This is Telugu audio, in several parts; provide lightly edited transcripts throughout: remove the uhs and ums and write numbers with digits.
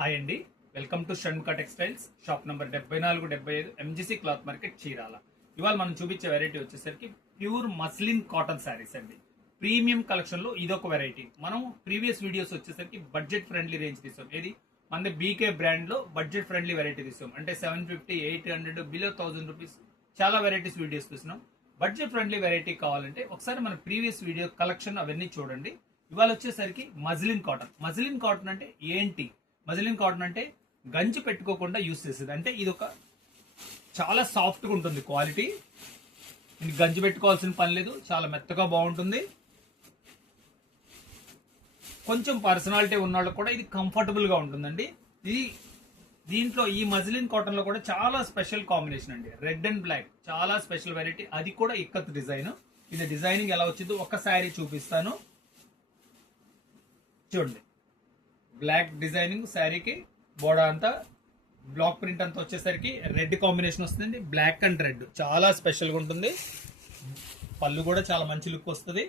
హాయ్ అండి, welcome to Shanmukha textiles shop number 7475 MGC cloth market Chirala. ఇవాళ మనం చూపించే వెరైటీ వచ్చేసరికి ప్యూర్ మస్లిన్ కాటన్ శారీస్ అండి. ప్రీమియం కలెక్షన్ లో ఇదొక వెరైటీ. మనం ప్రీవియస్ వీడియోస్ వచ్చేసరికి బడ్జెట్ ఫ్రెండ్లీ రేంజ్ తీసాం. ఏది మన బీకే బ్రాండ్ లో బడ్జెట్ ఫ్రెండ్లీ వెరైటీ తీసాం. అంటే 750, 800, బిలో 1000 రూపీస్ చాలా వెరైటీస్ వీడియోస్ చూసినాం. బడ్జెట్ ఫ్రెండ్లీ వెరైటీ కావాలంటే ఒకసారి మన ప్రీవియస్ వీడియో కలెక్షన్ అవన్నీ చూడండి. ఇవాళ వచ్చేసరికి మజ్లిన్ కాటన్. మజ్లిన్ కాటన్ అంటే ఏంటి? మజ్లిన్ కాటన్ అంటే గంజి పెట్టుకోకుండా యూస్ చేసేది. అంటే ఇది ఒక చాలా సాఫ్ట్గా ఉంటుంది క్వాలిటీ. గంజి పెట్టుకోవాల్సిన పని లేదు, చాలా మెత్తగా బాగుంటుంది. కొంచెం పర్సనాలిటీ ఉన్న వాళ్ళకి కూడా ఇది కంఫర్టబుల్ గా ఉంటుందండి. ఇది దీంట్లో ఈ మజ్లిన్ కాటన్ లో కూడా చాలా స్పెషల్ కాంబినేషన్ అండి. రెడ్ అండ్ బ్లాక్ చాలా స్పెషల్ వెరైటీ, అది కూడా ఇక్కత్ డిజైన్. ఇది డిజైనింగ్ ఎలా వచ్చిందో ఒక శారీ చూపిస్తాను చూడండి. బ్లాక్ డిజైనింగ్ శారీకి బోర్డా అంతా బ్లాక్ ప్రింట్ అంతా వచ్చేసరికి రెడ్ కాంబినేషన్ వస్తుంది. బ్లాక్ అండ్ రెడ్ చాలా స్పెషల్ గా ఉంటుంది. పళ్ళు కూడా చాలా మంచి లుక్ వస్తుంది.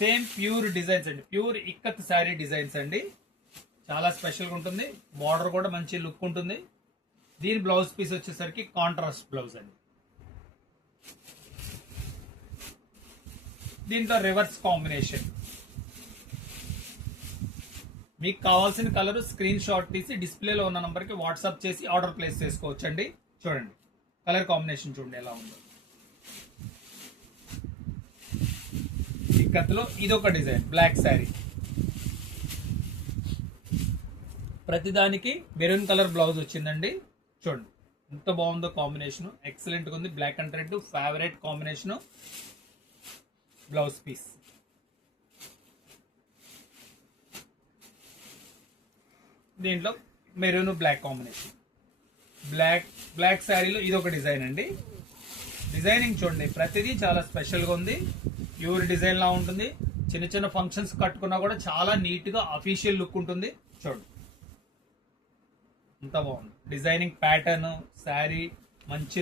సేమ్ ప్యూర్ డిజైన్స్ అండి, ప్యూర్ ఇక్కత్ శారీ డిజైన్స్ అండి. చాలా స్పెషల్ గా ఉంటుంది. బార్డర్ కూడా మంచి లుక్ ఉంటుంది. దీని బ్లౌజ్ పీస్ వచ్చేసరికి కాంట్రాస్ట్ బ్లౌజ్ అండి. దీంట్లో రివర్స్ కాంబినేషన్. మీకు కావాల్సిన కలర్ స్క్రీన్ షాట్ తీసి డిస్ప్లేలో ఉన్న నంబర్కి వాట్సాప్ చేసి ఆర్డర్ ప్లేస్ చేసుకోవచ్చండి. చూడండి కలర్ కాంబినేషన్ చూడండి ఎలా ఉందో. ఇక్కత్లో ఇదొక డిజైన్ బ్లాక్ శారీ. ప్రతిదానికి మెరూన్ కలర్ బ్లౌజ్ వచ్చిందండి. చూడండి ఎంత బాగుందో కాంబినేషన్, ఎక్సలెంట్ గా ఉంది. Black and red favourite combination. Blouse piece దీంట్లో మెరూన్ బ్లాక్ కాంబినేషన్. బ్లాక్ శారీలో ఇదొక డిజైన్ అండి. డిజైనింగ్ చూడండి, ప్రతిదీ చాలా స్పెషల్గా ఉంది. ప్యూర్ డిజైన్ లా ఉంటుంది. చిన్న చిన్న ఫంక్షన్స్ కట్టుకున్నా కూడా చాలా నీట్ గా అఫీషియల్ లుక్ ఉంటుంది. చూడండి ఎంత బాగుంది. డిజైనింగ్ ప్యాటర్న్ శారీ మంచి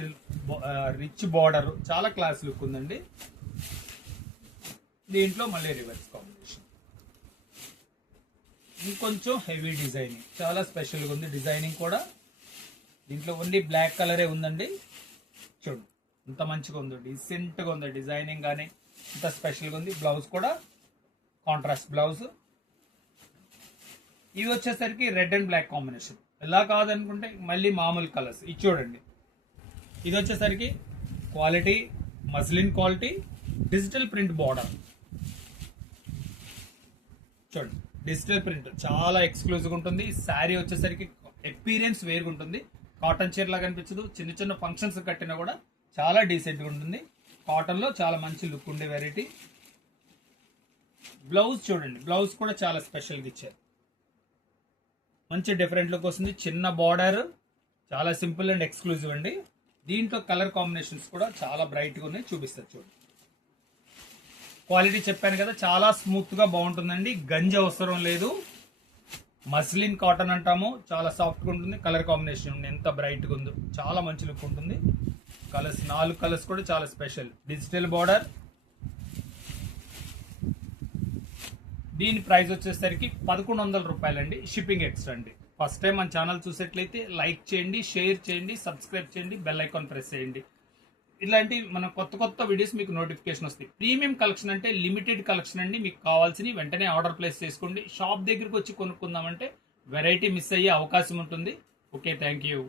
రిచ్ బార్డర్, చాలా క్లాస్ లుక్ ఉందండి. దీంట్లో మళ్ళీ రివర్స్ కాంబినేషన్, ఇంకొంచెం హెవీ డిజైనింగ్, చాలా స్పెషల్గా ఉంది డిజైనింగ్ కూడా. దీంట్లో ఓన్లీ బ్లాక్ కలరే ఉందండి. చూడండి ఎంత మంచిగా ఉందో, డీసెంట్గా ఉంది డిజైనింగ్ కానీ, ఇంత స్పెషల్గా ఉంది. బ్లౌజ్ కూడా కాంట్రాస్ట్ బ్లౌజ్. ఇవి వచ్చేసరికి రెడ్ అండ్ బ్లాక్ కాంబినేషన్. ఎలా కాదనుకుంటే మళ్ళీ మామూలు కలర్స్. ఇది చూడండి, ఇది వచ్చేసరికి quality muslin quality, digital print border. చూడండి డిజిటల్ ప్రింట్ చాలా ఎక్స్క్లూజివ్ ఉంటుంది. శారీ వచ్చేసరికి ఎపీరియన్స్ వేరుగా ఉంటుంది. కాటన్ చీర లాగా అనిపించదు. చిన్న చిన్న ఫంక్షన్స్ కట్టినా కూడా చాలా డీసెంట్ గా ఉంటుంది. కాటన్ లో చాలా మంచి లుక్ ఉండే వెరైటీ. బ్లౌజ్ చూడండి, బ్లౌజ్ కూడా చాలా స్పెషల్ గా ఇచ్చారు. మంచి డిఫరెంట్ లుక్ వస్తుంది. చిన్న బార్డర్, చాలా సింపుల్ అండ్ ఎక్స్క్లూజివ్ అండి. దీంట్లో కలర్ కాంబినేషన్స్ కూడా చాలా బ్రైట్ గా ఉన్నాయి, చూపిస్తారు చూడండి. క్వాలిటీ చెప్పాను కదా, చాలా స్మూత్ గా బాగుంటుందండి. గంజి అవసరం లేదు. మస్లిన్ కాటన్ అంటాము, చాలా సాఫ్ట్ గా ఉంటుంది. కలర్ కాంబినేషన్ ఎంత బ్రైట్ గా ఉందో, చాలా మంచి లుక్ ఉంటుంది. కలర్స్ 4 కలర్స్ కూడా చాలా స్పెషల్. Digital border. దీని ప్రైస్ వచ్చేసరికి 1100 రూపాయలండి. షిప్పింగ్ ఎక్స్ట్రా అండి. ఫస్ట్ టైం మన ఛానల్ చూసేట్లయితే లైక్ చేయండి, షేర్ చేయండి, సబ్స్క్రైబ్ చేయండి, బెల్ ఐకాన్ ప్రెస్ చేయండి. ఇలాంటి మన కొత్త వీడియోస్ మీకు నోటిఫికేషన్ వస్తాయి. ప్రీమియం కలెక్షన్ అంటే లిమిటెడ్ కలెక్షన్ అండి. మీకు కావాల్సిన వెంటనే ఆర్డర్ ప్లేస్ చేసుకోండి. షాప్ దగ్గరికి వచ్చి కొనుక్కుందామంటే వెరైటీ మిస్ అయ్యే అవకాశం ఉంటుంది. Okay, thank you.